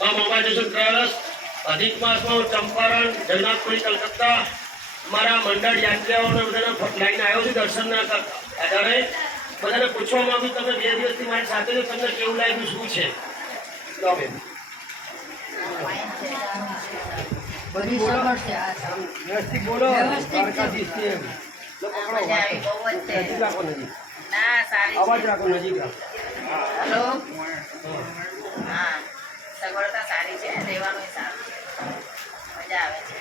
માં mobile travellers અધિક માસમાં ચંપારણ જગન્નાથપુરી કલકત્તા મારા મંડળ યાત્રાઓને બધાને લાઈન આવ્યો છું દર્શનના આધારે બધાને પૂછવા માંગુ તમે 2 દિવસથી મારી સાથે છો તમને કેવું લાગ્યું શું છે બધી સગવડ છે વ્યવસ્થિત બોલો દ્વારકાધીશ છે અવાજ રાખો નજીક હેલો હા સગવડતા સારી છે રહેવાનું સારું છે મજા આવે છે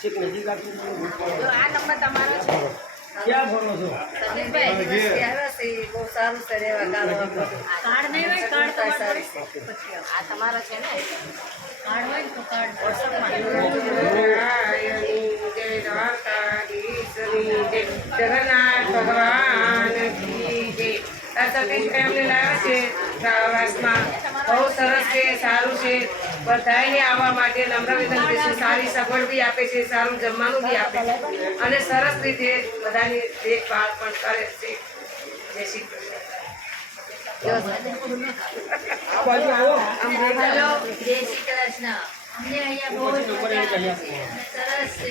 છેક નજીક રાખી જો આ નંબર તમારો છે ક્યાં ભરો છો બહુ સારું છે રહેવા કાર્ડ નહીં હોય કાર્ડ આ તમારો છે ને કાર્ડ હોય તો કાર્ડ જગન્નાથ ભગવાન કી જય. આ સતીશભાઈ અમને લાવ્યા છે પ્રવાસમાં બહુ સરસ છે સારું છે બધાને આવવા માટે નમ્ર વિનંતી છે સારી સગવડ બી આપે છે સારું જમવાનું બી આપે છે અને સરસ રીતે બધાની દેખભાળ પણ કરે છે જય શ્રી કૃષ્ણ. આ બાજુ આવો હેલો જય શ્રી કૃષ્ણ અમને અહીંયા બહુ જ મજા આવે છે અને સરસ છે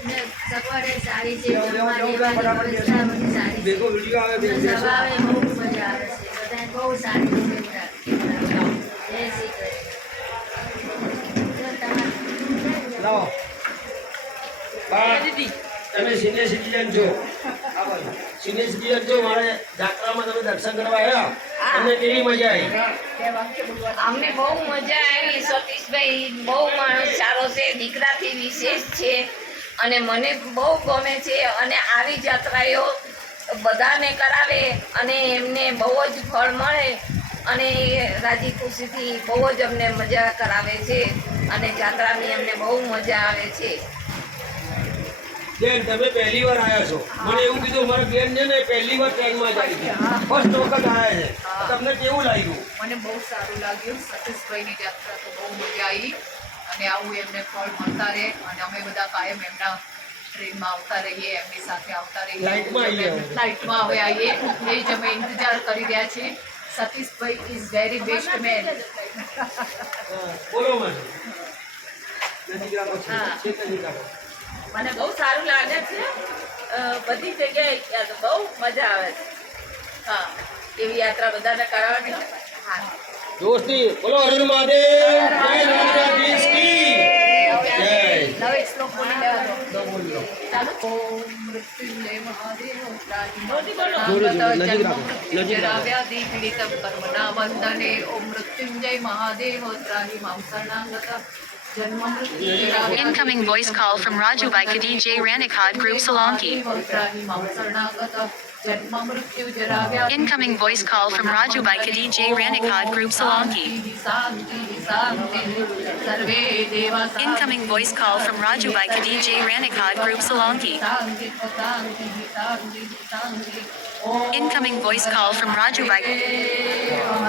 અને સગવડ સારી છે જમવાની વ્યવસ્થા બધી સારી છે ભેગો વિડીયો આવે સ્વભાવે બહુ મજા આવે છે બધાને બહુ સારી રીતે જય શ્રી કૃષ્ણ લાવો તમે સિનિયર સિટીઝન છો સિનિયર સિટીઝન છો મારે જાત્રામાં તમે દર્શન કરવા આવ્યા તમને કેવી મજા આવી અમને બહુ મજા આવી સતીશભાઈ બહુ માણસ સારો છે દીકરાથી વિશેષ છે અને મને બહુ ગમે છે અને આવી જાત્રાઓ બધાને કરાવે અને એમને બહુ જ ફળ મળે અને રાજી ખુશીથી બહુ જ અમને મજા કરાવે છે અને જાત્રાની અમને બહુ મજા આવે છે. બેન તમે પહેલી વાર આવ્યા છો મને એવું કીધું મારા બેન છે ને પહેલી વાર ટ્રેનમાં જાય છે ફર્સ્ટ વખત આવ્યા છે તમને કેવું લાગ્યું મને બહુ સારું લાગ્યું સતીશભાઈની યાત્રા તો બહુ મજા આવી અને આવું એમને ફળ મળતા રહે અને અમે બધા કાયમ એમના ટ્રેનમાં આવતા રહીએ એમની સાથે આવતા રહીએ ફ્લાઇટમાં હવે આવીએ એ જ અમે ઇંતજાર કરી રહ્યા છીએ. Satishbhai is very best man. બોલો મને નજીક રાખો છેક નજીક રાખો મને બહુ સારું લાગે છે બધી જગ્યાએ બહુ મજા આવે છે. હા એવી યાત્રા બધાને કરાવવાની. હા દોસ્તી બોલો અરુણ મહાદેવ જય દ્વારકાધીશ કી જય નવો એક શ્લોક બોલી લેવાનો ચાલો ઓમ મૃત્યુંજય મહાદેવ જરાવ્યાધિ પીડિતમ કર્મના બંધને ઓમ મૃત્યુંજય મહાદેવ ત્રાહિ માં શરણાગત જન્મ મૃત્યુ Incoming voice call from Raju by Khadij Ranikad Group Solanki. ત્રાહિ માં શરણાગત જન્મ મૃત્યુ જરાવ્યાધિ Incoming voice call from Raju by Khadij Ranikad Group Solanki. શાંતિ શાંતિ સર્વે દેવા Incoming voice call from Raju by Khadij Ranikad Group Solanki. Shanti Shanti Shanti Shanti Incoming voice call from Raju by Om